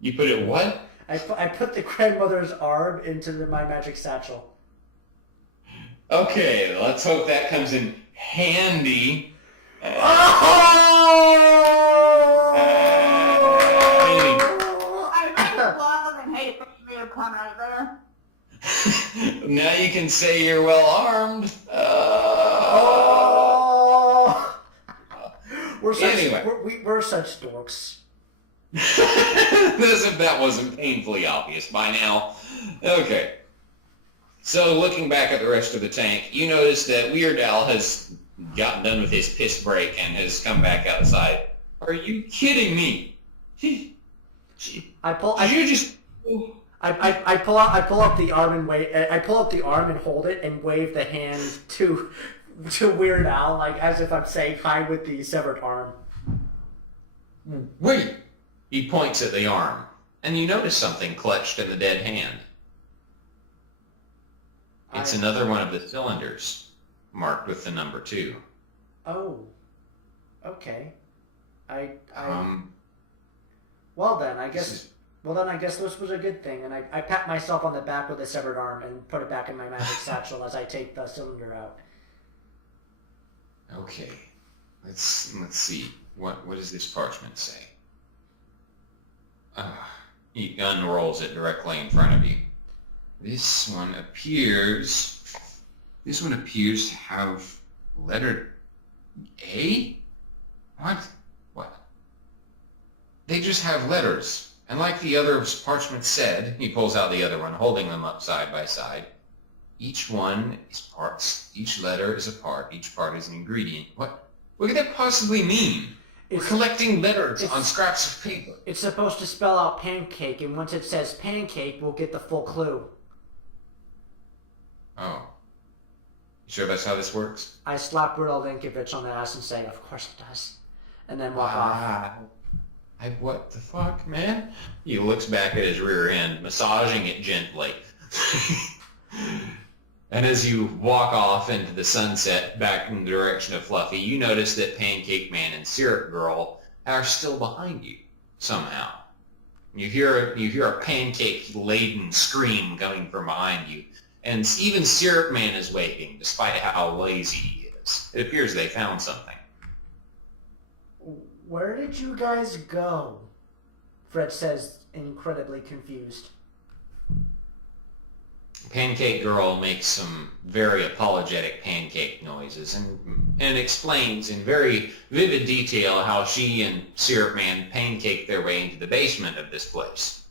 You put it what? I put the grandmother's arm into my magic satchel. Okay, let's hope that comes in handy. I really love and hate for you to come right there. Now you can say you're well armed. We're such, Anyway. we're such dorks. As if that wasn't painfully obvious by now. Okay. So looking back at the rest of the tank, you notice that Weird Al has gotten done with his piss break and has come back outside. Are you kidding me? I pull out the arm and I pull out the arm and hold it and wave the hand to Weird Al, like as if I'm saying hi with the severed arm. Wait! He points at the arm, and you notice something clutched in the dead hand. It's another one of the cylinders, marked with the number 2. Oh. Okay. Well then, I guess this was a good thing, and I pat myself on the back with the severed arm and put it back in my magic satchel as I take the cylinder out. Okay, let's see. What does this parchment say? He unrolls it directly in front of you. This one appears to have letter A? What? They just have letters. And like the other parchment said, he pulls out the other one, holding them up side by side. Each one is parts. Each letter is a part. Each part is an ingredient. What could that possibly mean? We're collecting letters on scraps of paper. It's supposed to spell out pancake, and once it says pancake, we'll get the full clue. Oh. You sure that's how this works? I slap Riddle Linkovich on the ass and say, of course it does. And then walk off. What the fuck, man? He looks back at his rear end, massaging it gently. And as you walk off into the sunset back in the direction of Fluffy, you notice that Pancake Man and Syrup Girl are still behind you, somehow. You hear a pancake-laden scream coming from behind you, and even Syrup Man is waving, despite how lazy he is. It appears they found something. Where did you guys go? Fred says, incredibly confused. Pancake Girl makes some very apologetic pancake noises and explains in very vivid detail how she and Syrup Man pancaked their way into the basement of this place.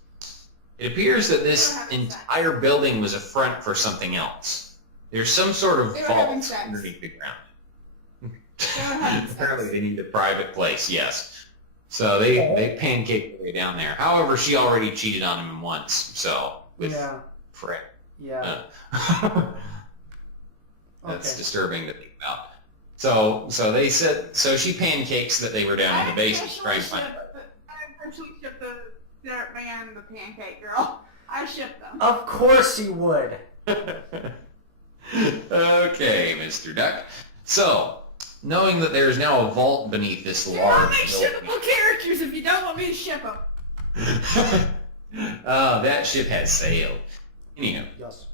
It appears that this entire building was a front for something else. There's some sort of vault underneath the ground. Apparently they need a private place, yes. So they pancaked their way down there. However, she already cheated on him once, so with Fred. Yeah. That's disturbing to think about. So they said, so she pancakes that they were down in the basement trying to find I officially shipped the Syrup Man and the Pancake Girl. I shipped them. Of course you would. Okay, Mr. Duck. So, knowing that there is now a vault beneath this They're all large my shippable characters if you don't want me to ship them. that ship has sailed. Anyhow. Yes.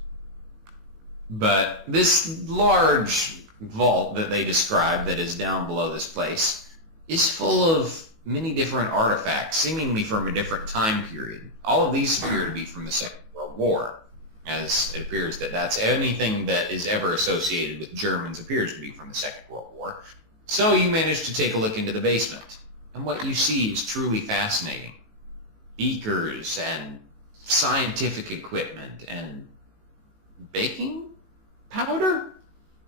But this large vault that they describe that is down below this place is full of many different artifacts, seemingly from a different time period. All of these appear to be from the Second World War, as it appears that that's anything that is ever associated with Germans appears to be from the Second World War. So you manage to take a look into the basement, and what you see is truly fascinating. Beakers and scientific equipment and baking powder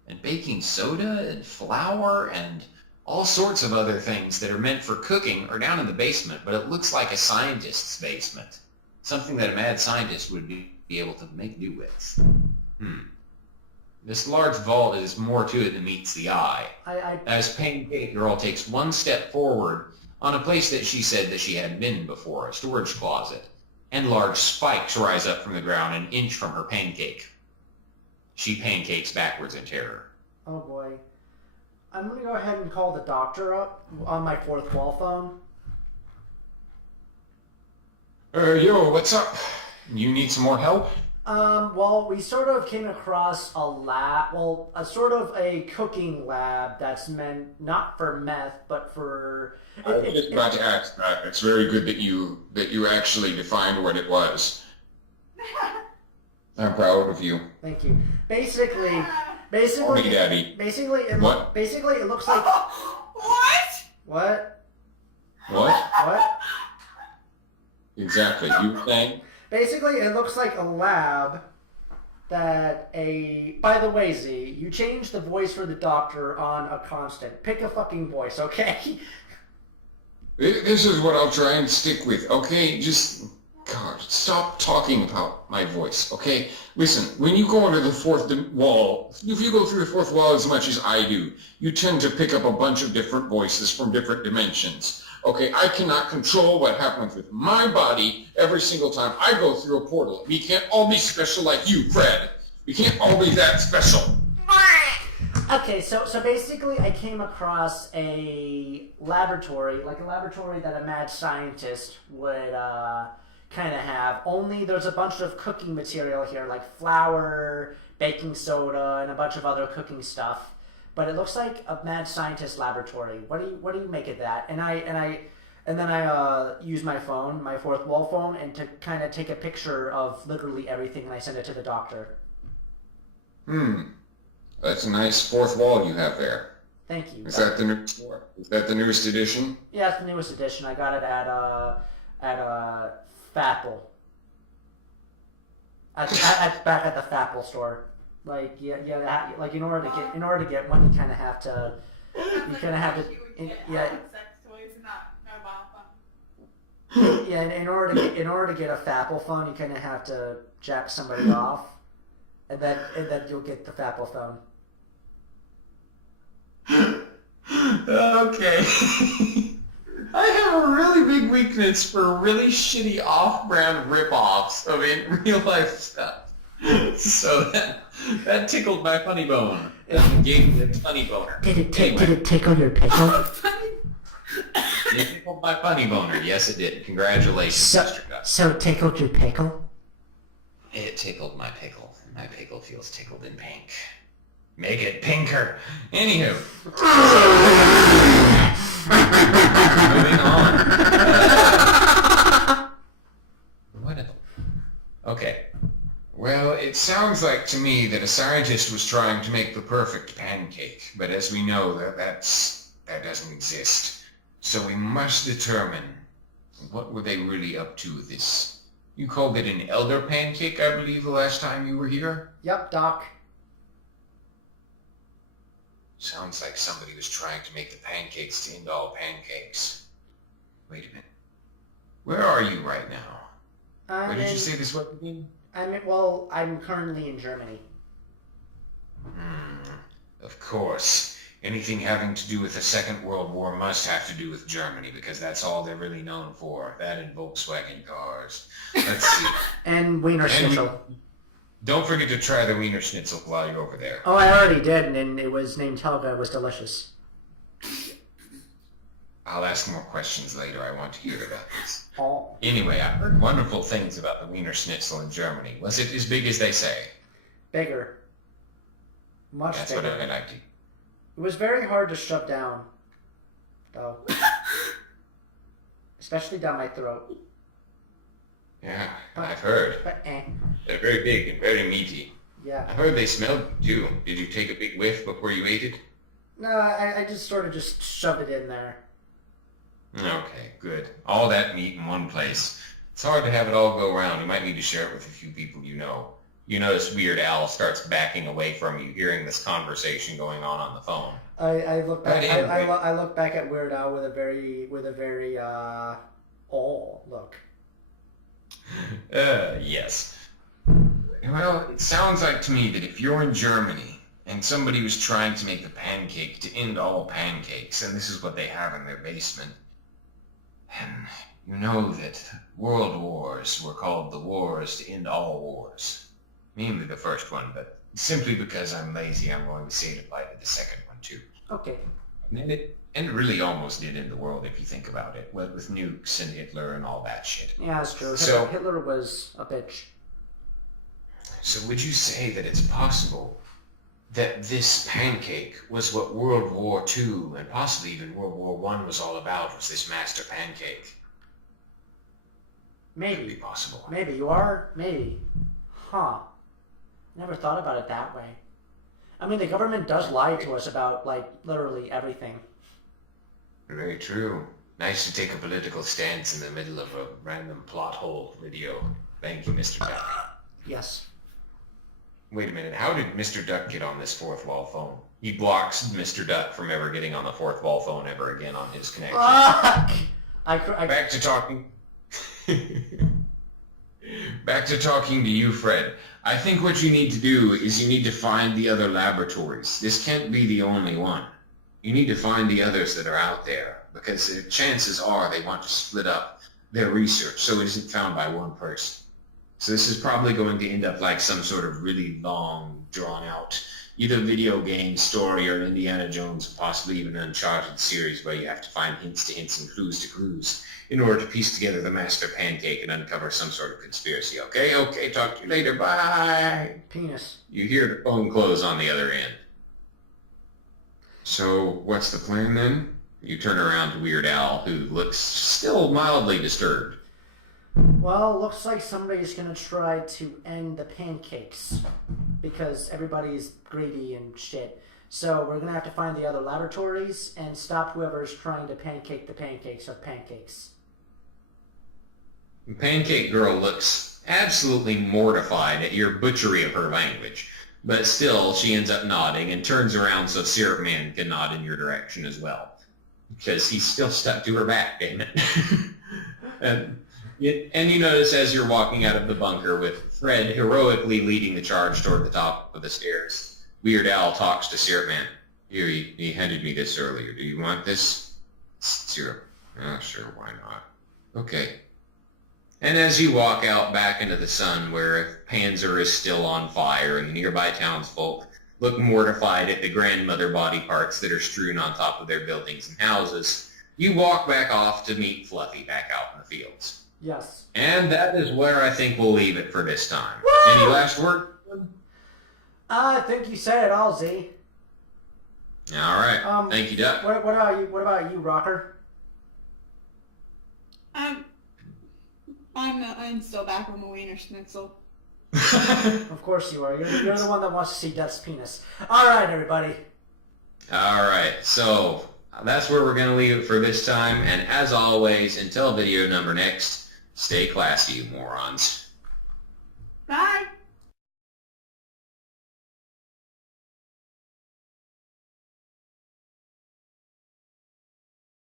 and baking soda and flour and all sorts of other things that are meant for cooking are down in the basement, but it looks like a scientist's basement. Something that a mad scientist would be able to make do with. This large vault is more to it than meets the eye. As Pancake Girl takes one step forward on a place that she said that she hadn't been before, a storage closet, and large spikes rise up from the ground an inch from her pancake. She pancakes backwards in terror. Oh boy. I'm gonna go ahead and call the doctor up on my fourth wall phone. Yo, what's up? You need some more help? Well, we sort of came across a lab, a sort of a cooking lab that's meant not for meth, but for... I was just about to ask that. It's very good that you actually defined what it was. I'm proud of you. Thank you. Basically, Call me Daddy. basically, it looks like... What? What? What? What? Exactly. You were saying? Basically, it looks like a lab that By the way, Z, you changed the voice for the doctor on a constant. Pick a fucking voice, okay? This is what I'll try and stick with, okay? Just, God, stop talking about my voice, okay? Listen, when you go under the fourth wall, if you go through the fourth wall as much as I do, you tend to pick up a bunch of different voices from different dimensions. Okay, I cannot control what happens with my body every single time I go through a portal. We can't all be special like you, Fred. We can't all be that special. Okay, so basically I came across a laboratory, like a laboratory that a mad scientist would kind of have, only there's a bunch of cooking material here, like flour, baking soda, and a bunch of other cooking stuff. But it looks like a mad scientist laboratory. What do you make of that? And then I use my phone, my fourth wall phone, and to kind of take a picture of literally everything, and I send it to the doctor. That's a nice fourth wall you have there. Thank you. Is that the newest edition? Yeah, it's the newest edition. I got it at Fapple. Back at the Fapple store. Like like in order to get one, you kind of have to. You kind of have to. Sex toys, not mobile phone. Yeah, in order to get a Fapple phone, you kind of have to jack somebody off, and then you'll get the Fapple phone. Okay. I have a really big weakness for really shitty off-brand rip-offs of real life stuff. So that tickled my funny bone. That gave me a funny boner. Did it tickle your pickle? It tickled my funny boner. Yes, it did. Congratulations, Mr. Gus. So it tickled your pickle? It tickled my pickle. My pickle feels tickled in pink. Make it pinker. Anywho. Moving on. What else? Okay. Well, it sounds like to me that a scientist was trying to make the perfect pancake, but as we know, that doesn't exist. So we must determine what were they really up to with this. You called it an elder pancake, I believe, the last time you were here? Yep, Doc. Sounds like somebody was trying to make the pancakes to end all pancakes. Wait a minute. Where are you right now? Where did you say this was again? I'm currently in Germany. Of course. anything having to do with the Second World War must have to do with Germany, because that's all they're really known for. That and Volkswagen cars. Let's see. And Weinersnitchel. Don't forget to try the Weinersnitchel while you're over there. Oh, I already did, and it was named Helga. It was delicious. I'll ask more questions later. I want to hear about this. Oh. Anyway, I heard wonderful things about the Weinersnitchel in Germany. Was it as big as they say? Bigger. Much That's bigger. what I liked. It was very hard to shove down, though. Especially down my throat. Yeah, I've heard. But They're very big and very meaty. yeah. I heard they smelled too. Did you take a big whiff before you ate it? No, I just sort of just shoved it in there. Okay, good. All that meat in one place. It's hard to have it all go around. You might need to share it with a few people you know. You notice Weird Al starts backing away from you, hearing this conversation going on the phone. I look back. Right, anyway. I look back at Weird Al with a very look. Yes. Well, it sounds like to me that if you're in Germany and somebody was trying to make a pancake to end all pancakes, and this is what they have in their basement, and you know that world wars were called the wars to end all wars. Mainly the first one, but simply because I'm lazy, I'm going to say it applied to the second one too. Okay. And it really almost did end the world if you think about it, what with nukes and Hitler and all that shit. Yeah, that's true. So- Hitler was a bitch. So would you say that it's possible that this pancake was what World War II and possibly even World War I was all about, was this master pancake? Could be Maybe. possible. Maybe you are. Maybe. Huh. Never thought about it that way. I mean, the government does lie to us about, like, literally everything. Very true. Nice to take a political stance in the middle of a random plot hole video. Thank you, Mr. Duck. Yes. Wait a minute, how did Mr. Duck get on this fourth wall phone? He blocks Mr. Duck from ever getting on the fourth wall phone ever again on his connection. Fuck! Back to talking. Back to talking to you, Fred. I think what you need to do is you need to find the other laboratories. This can't be the only one. You need to find the others that are out there, because the chances are they want to split up their research so it isn't found by one person. So this is probably going to end up like some sort of really long, drawn-out, either video game story or Indiana Jones, possibly even an Uncharted series where you have to find hints to hints and clues to clues in order to piece together the master pancake and uncover some sort of conspiracy. Okay, talk to you later, bye! Penis. You hear the phone close on the other end. So, what's the plan then? You turn around to Weird Al, who looks still mildly disturbed. Well, looks like somebody's gonna try to end the pancakes because everybody's greedy and shit. So we're gonna have to find the other laboratories and stop whoever's trying to pancake the pancakes of pancakes. The Pancake Girl looks absolutely mortified at your butchery of her language, but still she ends up nodding and turns around so Syrup Man can nod in your direction as well, because he's still stuck to her back, damn it. And you notice as you're walking out of the bunker with Fred heroically leading the charge toward the top of the stairs, Weird Al talks to Syrup Man. Here, he handed me this earlier. Do you want this? Syrup. Oh, sure, why not? Okay. And as you walk out back into the sun where Panzer is still on fire and the nearby townsfolk look mortified at the grandmother body parts that are strewn on top of their buildings and houses, you walk back off to meet Fluffy back out in the fields. Yes. And that is where I think we'll leave it for this time. Woo! Any last word? I think you said it all, Z. All right. Thank you, Duck. What about you? What about you, Rocker? I'm still back on the Weinersnitchel. Of course you are. You're the one that wants to see Death's penis. All right, everybody. All right. So that's where we're going to leave it for this time. And as always, until video number next, stay classy, you morons.